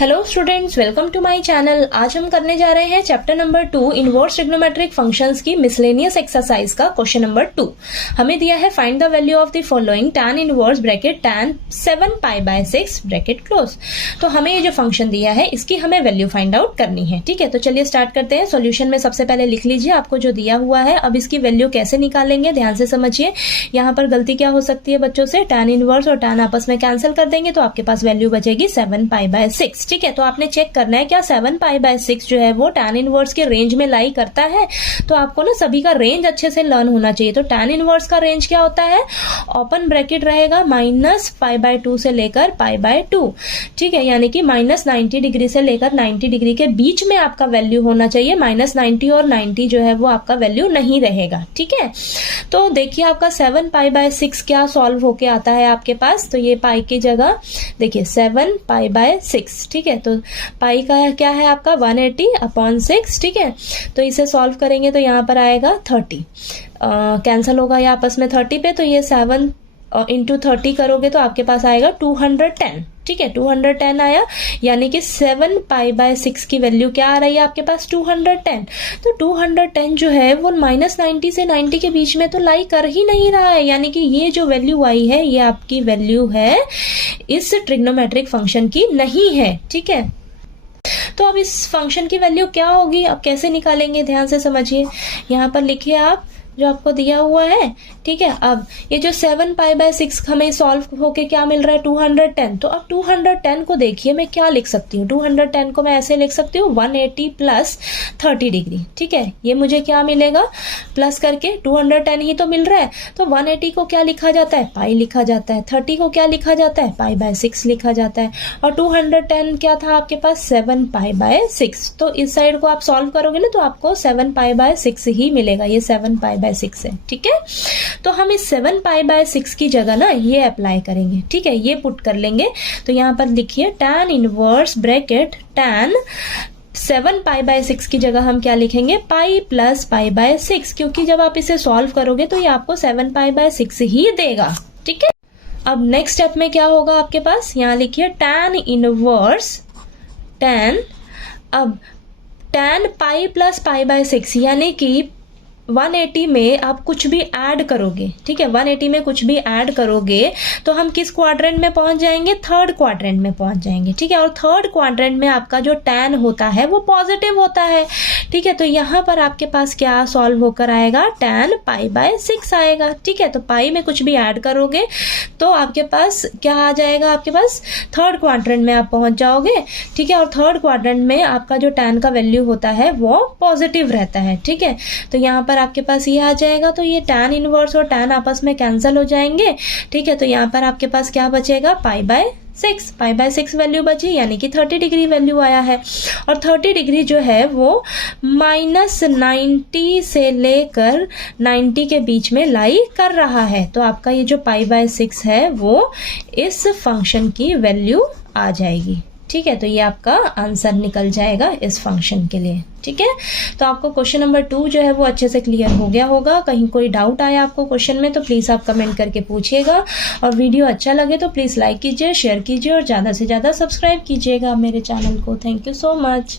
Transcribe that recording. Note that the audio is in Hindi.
Hello students, welcome to my channel. आज हम करने जा रहे हैं chapter number 2 inverse trigonometric functions की मिसलेनियस एक्सरसाइज का क्वेश्चन नंबर 2। हमें दिया है find the value of the following tan inverse bracket tan 7π/6 bracket close. तो हमें ये जो फंक्शन दिया है इसकी हमें वैल्यू फाइंड आउट करनी है। ठीक है, तो चलिए स्टार्ट करते हैं। सॉल्यूशन में सबसे पहले लिख लीजिए आपको जो दिया हुआ है। अब इसकी वैल्यू कैसे निकालेंगे ध्यान से समझिए। यहाँ पर गलती क्या हो सकती है बच्चों से, tan इनवर्स और tan आपस में कैंसिल कर देंगे तो आपके पास वैल्यू बचेगी 7π/6। ठीक है, तो आपने चेक करना है क्या 7π/6 जो है वो tan इनवर्स के रेंज में लाई करता है। तो आपको ना सभी का रेंज अच्छे से लर्न होना चाहिए। तो tan इनवर्स का रेंज क्या होता है, ओपन ब्रैकेट रहेगा -π/2 से लेकर π/2। ठीक है, यानी कि -90 डिग्री से लेकर 90 डिग्री के बीच में आपका वैल्यू होना चाहिए। -90 और 90 जो है वो आपका वैल्यू नहीं रहेगा। ठीक है, तो देखिए आपका 7π/6 क्या सॉल्व होके आता है आपके पास। तो ये पाई की जगह देखिए 7π/6। ठीक है, तो पाई का क्या है आपका 180/6। ठीक है, तो इसे सॉल्व करेंगे तो यहाँ पर आएगा 30। कैंसल होगा ये आपस में 30 पे, तो ये 7 इंटू 30 करोगे तो आपके पास आएगा 210। ठीक है, 210 आया, यानी कि 7π/6 की वैल्यू क्या आ रही है आपके पास 210। तो 210 जो है वो -90 से 90 के बीच में तो लाई कर ही नहीं रहा है, यानी कि ये जो वैल्यू आई है ये आपकी वैल्यू है इस ट्रिग्नोमेट्रिक फंक्शन की नहीं है। ठीक है, तो अब इस फंक्शन की वैल्यू क्या होगी, अब कैसे निकालेंगे ध्यान से समझिए। यहाँ पर लिखिए आप जो आपको दिया हुआ है। ठीक है, अब ये जो 7π/6 हमें सॉल्व होके क्या मिल रहा है 210। तो अब 210 को देखिए मैं क्या लिख सकती हूँ, 210 को मैं ऐसे लिख सकती हूँ 180 + 30 डिग्री। ठीक है, ये मुझे क्या मिलेगा प्लस करके 210 ही तो मिल रहा है। तो 180 को क्या लिखा जाता है, पाई लिखा जाता है। 30 को क्या लिखा जाता है, π/6 लिखा जाता है। और 210 क्या था आपके पास 7π/6। तो इस साइड को आप सॉल्व करोगे ना तो आपको 7π/6 ही मिलेगा, ये 7π/6 है। ठीक है, तो हम इस 7π/6 की जगह ना ये अप्लाई करेंगे। ठीक है, ये पुट कर लेंगे। तो यहाँ पर लिखिए tan इनवर्स ब्रैकेट tan 7π/6 की जगह हम क्या लिखेंगे पाई + π/6, क्योंकि जब आप इसे सॉल्व करोगे तो ये आपको 7π/6 ही देगा। ठीक है, अब नेक्स्ट स्टेप में क्या होगा आपके पास, यहाँ लिखिए tan इनवर्स tan, अब tan पाई + π/6 यानी कि 180 में आप कुछ भी ऐड करोगे। ठीक है, 180 में कुछ भी ऐड करोगे तो हम किस क्वाड्रेंट में पहुंच जाएंगे, थर्ड क्वाड्रेंट में पहुंच जाएंगे। ठीक है, और थर्ड क्वाड्रेंट में आपका जो tan होता है वो पॉजिटिव होता है। ठीक है, तो यहाँ पर आपके पास क्या सॉल्व होकर आएगा tan π/6 आएगा। ठीक है, तो पाई में कुछ भी ऐड करोगे तो आपके पास क्या आ जाएगा, आपके पास थर्ड क्वाड्रेंट में आप पहुंच जाओगे। ठीक है, और थर्ड क्वाड्रेंट में आपका जो tan का वैल्यू होता है वो पॉजिटिव रहता है। ठीक है, तो यहाँ पर आपके पास ये आ जाएगा। तो ये tan इनवर्स और tan आपस में कैंसिल हो जाएंगे। ठीक है, तो यहाँ पर आपके पास क्या बचेगा π/6 वैल्यू बची, यानी कि 30 डिग्री वैल्यू आया है। और 30 डिग्री जो है वो -90 से लेकर 90 के बीच में लाई कर रहा है। तो आपका ये जो π/6 है वो इस फंक्शन की वैल्यू आ जाएगी। ठीक है, तो ये आपका आंसर निकल जाएगा इस फंक्शन के लिए। ठीक है, तो आपको क्वेश्चन नंबर 2 जो है वो अच्छे से क्लियर हो गया होगा। कहीं कोई डाउट आया आपको क्वेश्चन में तो प्लीज़ आप कमेंट करके पूछिएगा। और वीडियो अच्छा लगे तो प्लीज़ लाइक कीजिए, शेयर कीजिए और ज़्यादा से ज़्यादा सब्सक्राइब कीजिएगा मेरे चैनल को। Thank you so much.